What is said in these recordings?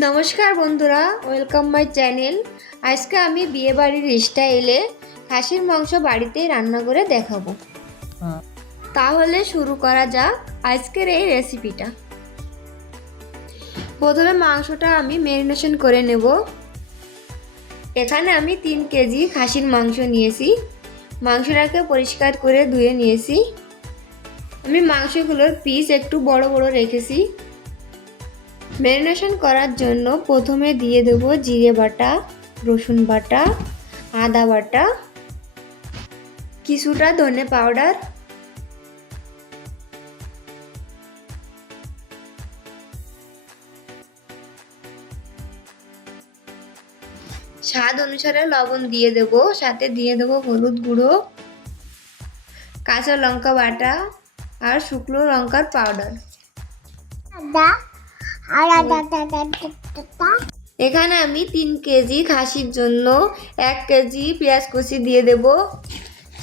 নমস্কার বন্ধুরা, welcome my channel. আজকে আমি বিয়ে বাড়ির স্টাইলে খাসির মাংস বাড়িতেই রান্না করে দেখাবো। তাহলে শুরু করা যাক আজকের এই রেসিপিটা। প্রথমে মাংসটা আমি ম্যারিনেশন করে নেব। এখানে আমি 3 কেজি খাসির মাংস নিয়েছি। মাংসটাকে পরিষ্কার করে ধুয়ে নিয়েছি। আমি মাংসগুলোর পিস একটু বড় বড় রেখেছি। ম্যারিনেশন করার জন্য প্রথমে দিয়ে দেব জিরে বাটা, রসুন বাটা, আদা বাটা, কিছুটা ধনে পাউডার, স্বাদ অনুসারে লবণ দিয়ে দেব, সাথে দিয়ে দেব হলুদ গুঁড়ো, কাঁচা লঙ্কা বাটা আর শুকনো লঙ্কার পাউডার। এখানে আমি 3 কেজি খাসির জন্য 1 কেজি পেঁয়াজ কুচি দিয়ে দেব,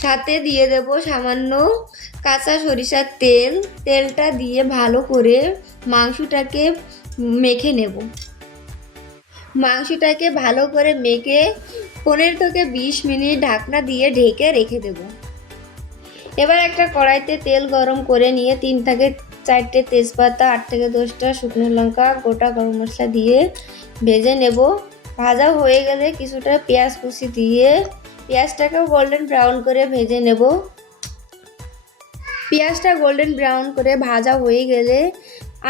সাথে দিয়ে দেব সামান্য কাঁচা সরিষার তেল। তেলটা দিয়ে ভালো করে মাংসটাকে মেখে নেব। মাংসটাকে ভালো করে মেখে 15 থেকে 20 মিনিট ঢাকনা দিয়ে ঢেকে রেখে দেব। এবার একটা কড়াইতে তেল গরম করে নিয়ে 3 থেকে 4টে তেজপাতা, 8 থেকে 10টা শুকনো লঙ্কা, গোটা গরম মশলা দিয়ে ভেজে নেব। ভাজা হয়ে গেলে কিছুটা পেঁয়াজ কুচি দিয়ে পেঁয়াজটাকেও গোল্ডেন ব্রাউন করে ভেজে নেব। পেঁয়াজটা গোল্ডেন ব্রাউন করে ভাজা হয়ে গেলে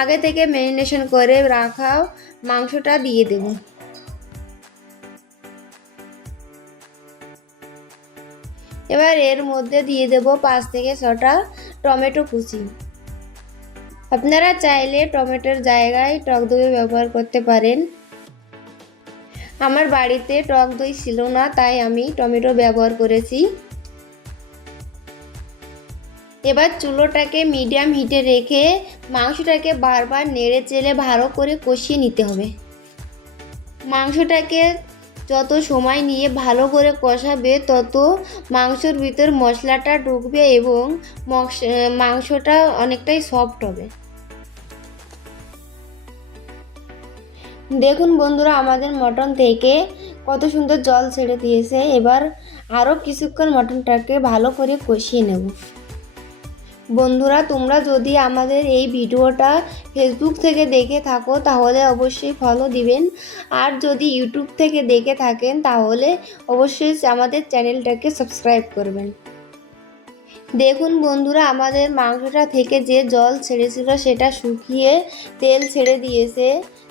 আগে থেকে ম্যারিনেশন করে রাখা মাংসটা দিয়ে দেব। এবার এর মধ্যে দিয়ে দেব 5 থেকে 6টা টমেটো কুচি। আপনারা চাইলে টমেটোর জায়গায় টক দই ব্যবহার করতে পারেন। আমার বাড়িতে টক দই ছিল না, তাই আমি টমেটো ব্যবহার করেছি। এবার চুলোটাকে মিডিয়াম হিটে রেখে মাংসটাকে বারবার নেড়ে চেড়ে ভালো করে কষিয়ে নিতে হবে। মাংসটাকে যত সময় নিয়ে ভালো করে কষাবে তত মাংসর ভিতর মশলাটা ঢুকবে এবং মাংসটা অনেকটাই সফট হবে। দেখুন বন্ধুরা, আমাদের মটন থেকে কত সুন্দর জল ছেড়ে দিয়েছে। এবার আরও কিছুক্ষণ মটনটাকে ভালো করে কষিয়ে নেব। বন্ধুরা, তোমরা যদি আমাদের এই ভিডিওটা ফেসবুক থেকে দেখে থাকো তাহলে অবশ্যই ফলো দিবেন, আর যদি ইউটিউব থেকে দেখে থাকেন তাহলে অবশ্যই আমাদের চ্যানেলটাকে সাবস্ক্রাইব করবেন। দেখুন বন্ধুরা, আমাদের মাংসটা থেকে যে জল ছেড়েছিল সেটা শুকিয়ে তেল ছেড়ে দিয়েছে।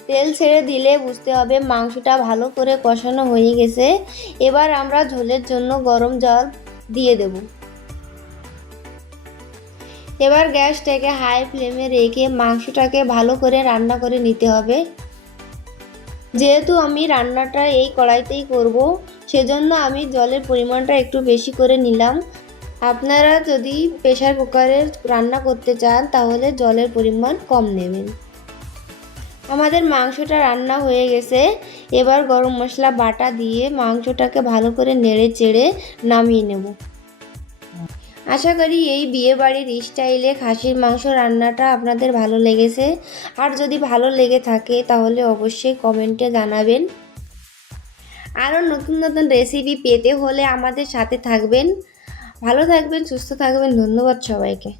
তেল ছেড়ে দিলে বুঝতে হবে মাংসটা ভালো করে কষানো হয়ে গেছে। এবার আমরা ঝোলের জন্য গরম জল দিয়ে দেব। এবার গ্যাসটাকে হাই ফ্লেমে রেখে মাংসটাকে ভালো করে রান্না করে নিতে হবে। যেহেতু আমি রান্নাটা এই কড়াইতেই করব, সেজন্য আমি জলের পরিমাণটা একটু বেশি করে নিলাম। আপনারা যদি প্রেসার কুকারে রান্না করতে চান তাহলে জলের পরিমাণ কম নেবেন। আমাদের মাংসটা রান্না হয়ে গেছে। এবার গরম মশলা বাটা দিয়ে মাংসটাকে ভালো করে নেড়ে চেড়ে নামিয়ে নেব। আশা করি এই বিয়েবাড়ির স্টাইলে খাসির মাংস রান্নাটা আপনাদের ভালো লেগেছে। আর যদি ভালো লেগে থাকে তাহলে অবশ্যই কমেন্টে জানাবেন। আরও নতুন নতুন রেসিপি পেতে হলে আমাদের সাথে থাকবেন। ভালো থাকবেন, সুস্থ থাকবেন। ধন্যবাদ সবাইকে।